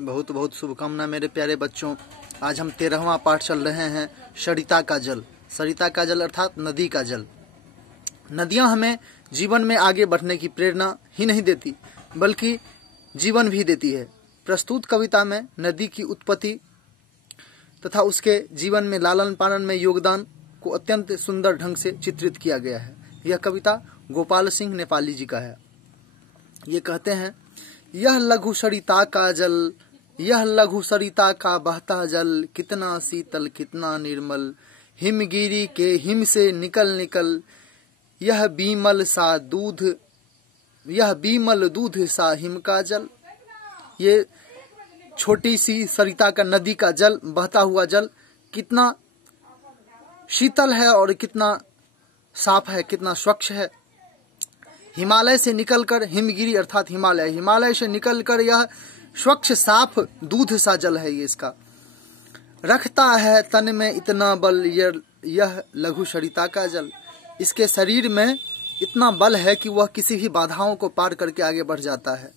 बहुत बहुत शुभकामना मेरे प्यारे बच्चों। आज हम 13वां पाठ चल रहे हैं, सरिता का जल। सरिता का जल अर्थात नदी का जल। नदियां हमें जीवन में आगे बढ़ने की प्रेरणा ही नहीं देती बल्कि जीवन भी देती है। प्रस्तुत कविता में नदी की उत्पत्ति तथा उसके जीवन में लालन पालन में योगदान को अत्यंत सुंदर ढंग से चित्रित किया गया है। यह कविता गोपाल सिंह नेपाली जी का है। ये कहते हैं, यह लघु सरिता का जल, यह लघु सरिता का बहता जल, कितना शीतल कितना निर्मल, हिमगिरी के हिम से निकल निकल, यह बीमल दूध सा हिम का जल। ये छोटी सी सरिता का नदी का जल, बहता हुआ जल कितना शीतल है और कितना साफ है, कितना स्वच्छ है। हिमालय से निकलकर, हिमगिरी अर्थात हिमालय से निकलकर यह स्वच्छ साफ दूध सा जल है। ये इसका रखता है तन में इतना बल, यह लघु सरिता का जल। इसके शरीर में इतना बल है कि वह किसी भी बाधाओं को पार करके आगे बढ़ जाता है।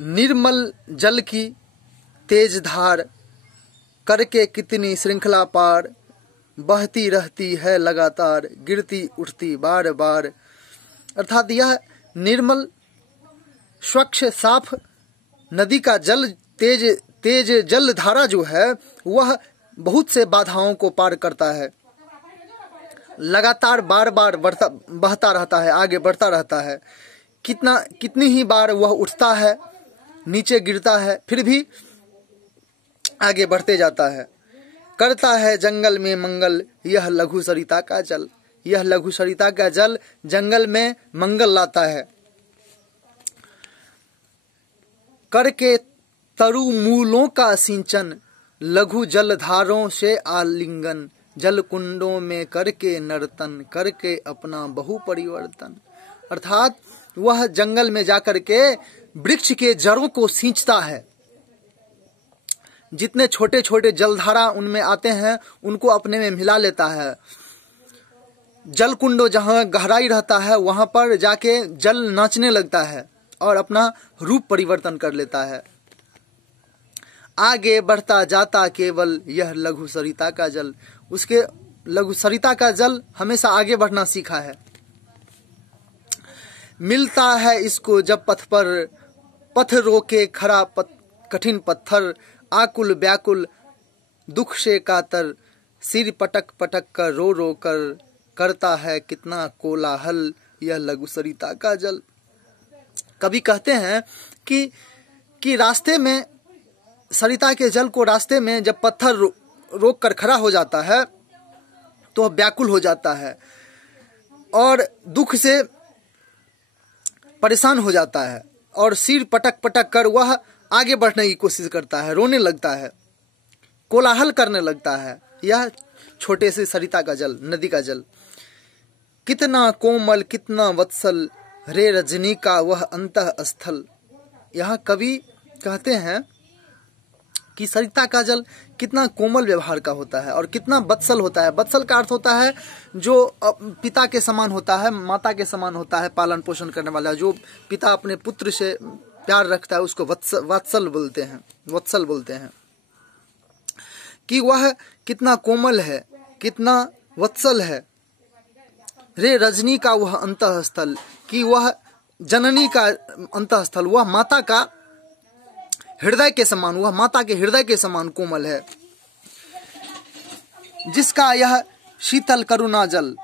निर्मल जल की तेज धार करके कितनी श्रृंखला पार, बहती रहती है लगातार, गिरती उठती बार बार। अर्थात यह निर्मल स्वच्छ साफ नदी का जल, तेज जल धारा जो है वह बहुत से बाधाओं को पार करता है, लगातार बार बार बहता रहता है, आगे बढ़ता रहता है। कितनी ही बार वह उठता है, नीचे गिरता है, फिर भी आगे बढ़ते जाता है। करता है जंगल में मंगल, यह लघु सरिता का जल। यह लघु सरिता का जल जंगल में मंगल लाता है। करके तरु मूलों का सिंचन, लघु जलधारों से आलिंगन, जल कुंडों में करके नर्तन, करके अपना बहु परिवर्तन। अर्थात वह जंगल में जाकर के वृक्ष के जड़ों को सींचता है। जितने छोटे छोटे जलधारा उनमें आते हैं उनको अपने में मिला लेता है। जल कुंडो जहां गहराई रहता है वहां पर जाके जल नाचने लगता है और अपना रूप परिवर्तन कर लेता है। आगे बढ़ता जाता केवल यह लघु सरिता का जल। उसके लघु सरिता का जल हमेशा आगे बढ़ना सीखा है। मिलता है इसको जब पथ पर, पथ रोके खड़ा कठिन पत्थर, आकुल व्याकुल दुख से कातर, सिर पटक पटक कर रो रो कर, करता है कितना कोलाहल, यह लघु सरिता का जल। कभी कहते हैं कि रास्ते में, सरिता के जल को रास्ते में जब पत्थर रोक कर खड़ा हो जाता है तो व्याकुल हो जाता है और दुख से परेशान हो जाता है और सिर पटक पटक कर वह आगे बढ़ने की कोशिश करता है, रोने लगता है, कोलाहल करने लगता है। यह छोटे से सरिता का जल, नदी का जल। कितना कोमल कितना वत्सल, रे रजनी का वह अंतः स्थल। यहाँ कवि कहते हैं कि सरिता का जल कितना कोमल व्यवहार का होता है और कितना वत्सल होता है। वत्सल का अर्थ होता है जो पिता के समान होता है, माता के समान होता है, पालन पोषण करने वाला। जो पिता अपने पुत्र से प्यार रखता है उसको वत्सल बोलते हैं। कि वह कितना कोमल है, कितना वत्सल है। रे रजनी का वह अंतःस्थल, कि वह जननी का अंतःस्थल, वह माता का हृदय के समान, वह माता के हृदय के समान कोमल है। जिसका यह शीतल करुणा जल,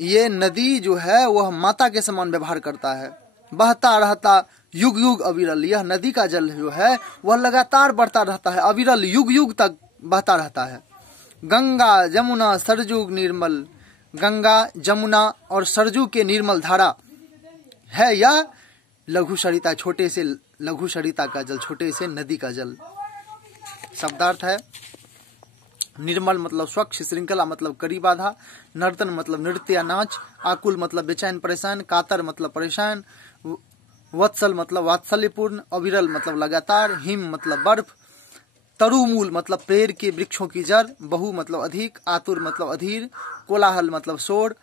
ये नदी जो है वह माता के समान व्यवहार करता है। बहता रहता युग युग अविरल, यह नदी का जल जो है वह लगातार बढ़ता रहता है, अविरल युग युग तक बहता रहता है। गंगा जमुना सरजू निर्मल, गंगा जमुना और सरजू के निर्मल धारा है यह लघु सरिता, छोटे से लघु सरिता का जल, छोटे से नदी का जल। शब्दार्थ है, निर्मल मतलब स्वच्छ, श्रृंखला मतलब कड़ी बाधा, नर्तन मतलब नृत्य या नाच, आकुल मतलब बेचैन परेशान, कातर मतलब परेशान, वत्सल मतलब वात्सल्यपूर्ण, अविरल मतलब लगातार, हिम मतलब बर्फ, तरुमूल मतलब पेड़ के वृक्षों की जड़, बहु मतलब अधिक, आतुर मतलब अधीर, कोलाहल मतलब शोर,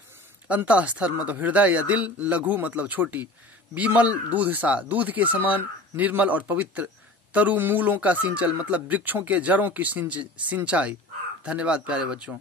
अंतःस्थल मतलब हृदय या दिल, लघु मतलब छोटी। विमल दूध सा, दूध के समान निर्मल और पवित्र। तरु मूलों का सिंचन मतलब वृक्षों के जड़ों की सिंचाई। धन्यवाद प्यारे बच्चों।